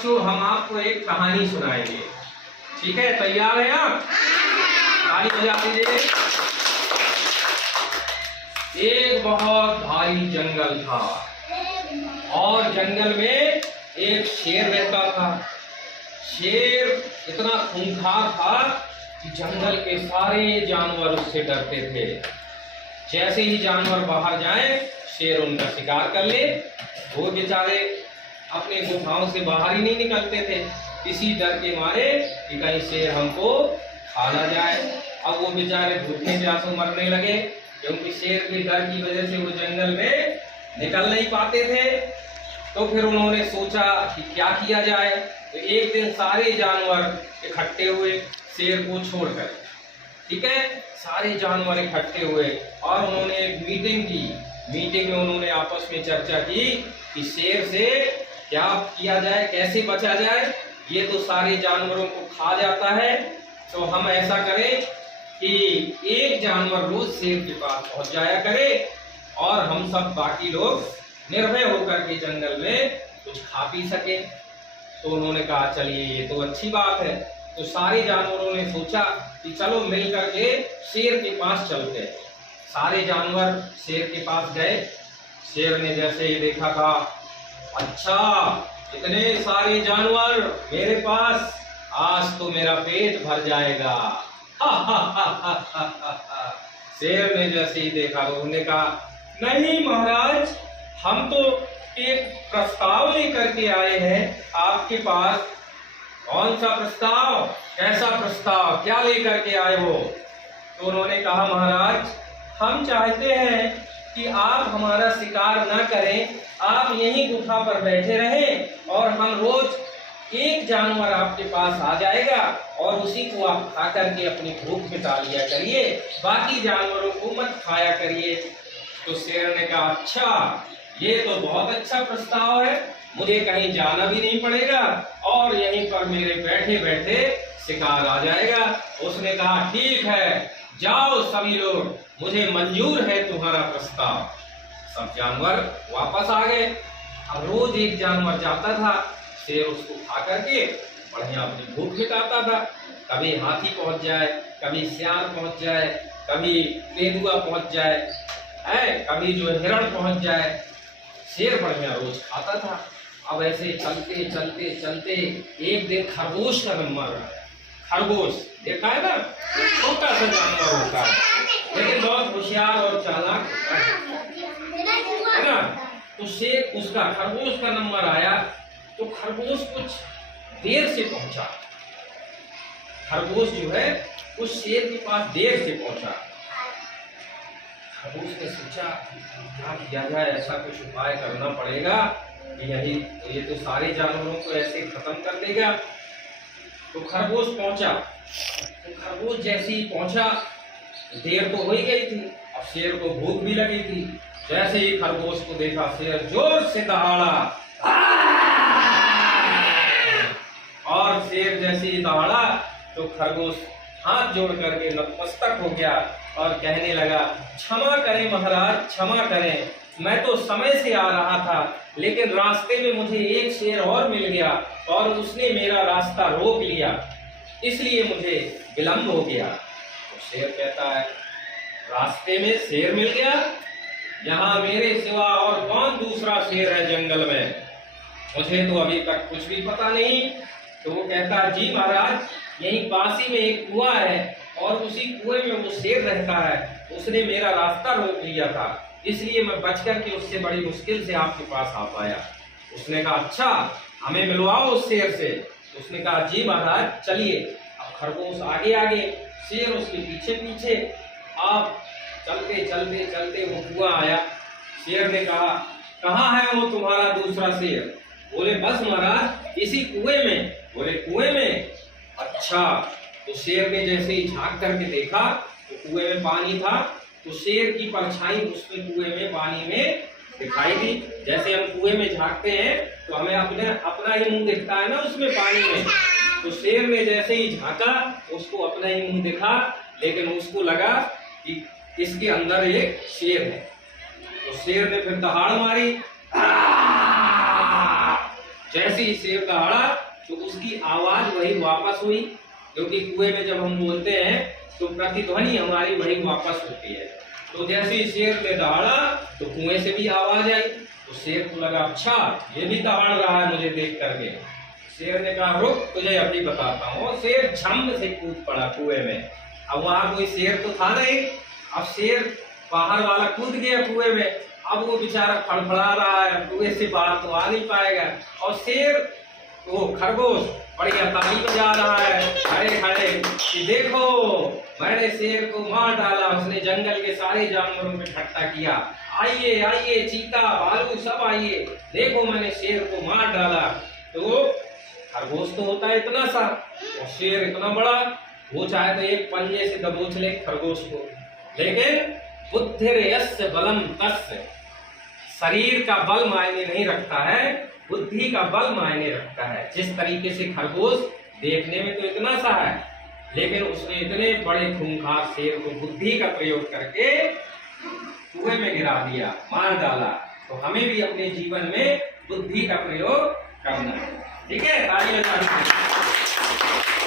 बच्चों हम आपको एक कहानी सुनाएंगे। ठीक है, तैयार हैं आप? ताली बजा दीजिए। एक बहुत भारी जंगल था और जंगल में एक शेर रहता था। शेर इतना खूंखार था कि जंगल के सारे जानवर उससे डरते थे। जैसे ही जानवर बाहर जाएं, शेर उनका शिकार कर ले। वो बेचारे अपने गुफाओं से बाहर ही नहीं निकलते थे, इसी डर के मारे कि कहीं शेर हमको खा ना जाए। अब वो बेचारे भूखे प्यासों मरने लगे, क्योंकि शेर के डर की वजह से वो जंगल में निकल नहीं पाते थे। तो फिर उन्होंने सोचा कि क्या किया जाए। तो एक दिन सारे जानवर इकट्ठे हुए शेर को छोड़कर। ठीक है, सारे जानवर इकट्ठे हुए और उन्होंने एक मीटिंग की। मीटिंग में उन्होंने आपस में चर्चा की कि शेर से क्या किया जाए, कैसे बचा जाए। ये तो सारे जानवरों को खा जाता है, तो हम ऐसा करें कि एक जानवर रोज शेर के पास पहुंच जाया करे और हम सब बाकी लोग निर्भय होकर के जंगल में कुछ खा पी सके। तो उन्होंने कहा चलिए ये तो अच्छी बात है। तो सारे जानवरों ने सोचा कि चलो मिल करके शेर के पास चलते हैं। सारे जानवर शेर के पास गए। शेर ने जैसे ही देखा था, अच्छा इतने सारे जानवर मेरे पास, आज तो मेरा पेट भर जाएगा। शेर ने जैसे ही देखा तो उन्होंने कहा, नहीं महाराज, हम तो एक प्रस्ताव लेकर के आए हैं आपके पास। कौन सा प्रस्ताव, कैसा प्रस्ताव, क्या लेकर के आए हो? तो उन्होंने कहा, महाराज हम चाहते हैं कि आप हमारा शिकार न करें, आप यहीं गुफा पर बैठे रहें और हम रोज एक जानवर आपके पास आ जाएगा और उसी को आप खा करके अपनी भूख मिटा लिया करिए, बाकी जानवरों को मत खाया करिए। तो शेर ने कहा, अच्छा ये तो बहुत अच्छा प्रस्ताव है, मुझे कहीं जाना भी नहीं पड़ेगा और यहीं पर मेरे बैठे बैठे शिकार आ जाएगा। उसने कहा, ठीक है, जाओ सभी लोग, मुझे मंजूर है तुम्हारा प्रस्ताव। सब जानवर वापस आ गए। अब रोज एक जानवर जाता था, शेर उसको खा करके बढ़िया अपनी भूख मिटाता था। कभी हाथी पहुंच जाए, कभी सियार पहुंच जाए, कभी तेंदुआ पहुंच जाए, कभी जो हिरण पहुंच जाए। शेर बढ़िया रोज खाता था। अब ऐसे चलते चलते चलते एक दिन खरगोश का नंबर आया। खरगोश देखा है ना, छोटा सा जानवर होता है लेकिन बहुत होशियार और चालाक होता है ना। तो शेर उसका खरगोश का नंबर आया। तो खरगोश कुछ देर से पहुंचा। खरगोश जो है उस शेर के पास देर से पहुंचा। खरगोश ने सोचा क्या किया जाए, ऐसा कुछ उपाय करना पड़ेगा, यही ये तो सारे जानवरों को ऐसे खत्म कर देगा। तो खरगोश पहुंचा। तो खरगोश जैसे ही पहुंचा, देर तो हो ही गई थी, अब शेर को भूख भी लगी थी। जैसे ही खरगोश को देखा, शेर जोर से दहाड़ा और शेर जैसे ही दहाड़ा तो खरगोश हाथ जोड़ करके नतमस्तक हो गया और कहने लगा, क्षमा करें महाराज, क्षमा करें, मैं तो समय से आ रहा था, लेकिन रास्ते में मुझे एक शेर और मिल गया और उसने मेरा रास्ता रोक लिया, इसलिए मुझे विलंब हो गया। तो शेर कहता है, रास्ते में शेर मिल गया? यहाँ मेरे सिवा और कौन दूसरा शेर है जंगल में? मुझे तो अभी तक कुछ भी पता नहीं। तो वो कहता है, जी महाराज, यहीं पास ही में एक कुआं है और उसी कुएं में वो शेर रहता है, उसने मेरा रास्ता रोक लिया था, इसलिए मैं बचकर के उससे बड़ी मुश्किल से आपके पास आ पाया। उसने कहा, अच्छा हमें मिलवाओ उस शेर से। उसने कहा, जी महाराज चलिए। अब खरगोश आगे आगे, शेर उसके पीछे पीछे। आप चलते चलते चलते वो कुआं आया। शेर ने कहा, कहाँ है वो तुम्हारा दूसरा शेर? बोले, बस महाराज इसी कुएं में। बोले, कुएं में? अच्छा। तो शेर ने जैसे ही झांक करके देखा तो कुएं में पानी था। तो शेर की परछाई उसमें कुएं में पानी में दिखाई दी। जैसे हम कुएं में झांकते हैं तो हमें अपना ही मुंह दिखता है ना उसमें पानी में। तो शेर ने जैसे ही झांका, उसको अपना ही मुंह दिखा, लेकिन उसको लगा कि इसके अंदर एक शेर है। तो शेर ने फिर दहाड़ मारी जैसे ही शेर दहाड़ा तो उसकी आवाज वही वापस हुई, क्योंकि कुएं में जब हम बोलते हैं तो प्रतिध्वनि हमारी वही वापस होती है। तो जैसे ही शेर ने दहाड़ा तो कुएं से भी आवाज आई, तो शेर को लगा अच्छा ये भी दहाड़ रहा है मुझे देख करके। शेर ने कहा रुक तुझे अभी बताता हूँ। शेर झम से कूद पड़ा कुएं में। अब वहां कोई शेर तो था नहीं, अब शेर बाहर वाला कूद गया कुएं में, अब वो बेचारा फड़फड़ा रहा है, कुएं से बाहर तो आ नहीं पाएगा। और शेर वो खरगोश बढ़िया ताली बजा रहा है खड़े खड़े कि देखो मैंने शेर को मार डाला, उसने जंगल के सारे जानवरों में इकट्ठा किया, आइए आइए चीता भालू सब आइए, देखो मैंने शेर को मार डाला। तो खरगोश तो होता है इतना सा और शेर इतना बड़ा, वो चाहे तो एक पंजे से दबोच ले खरगोश को, लेकिन बुद्धिर्यस्य बलम तस्य, शरीर का बल मायने नहीं रखता है, बुद्धि का बल मायने रखता है। जिस तरीके से खरगोश देखने में तो इतना सा है, लेकिन उसने इतने बड़े खूंखार शेर को बुद्धि का प्रयोग करके कुएं में गिरा दिया, मार डाला। तो हमें भी अपने जीवन में बुद्धि का प्रयोग करना है। ठीक है, ताली बजाइए।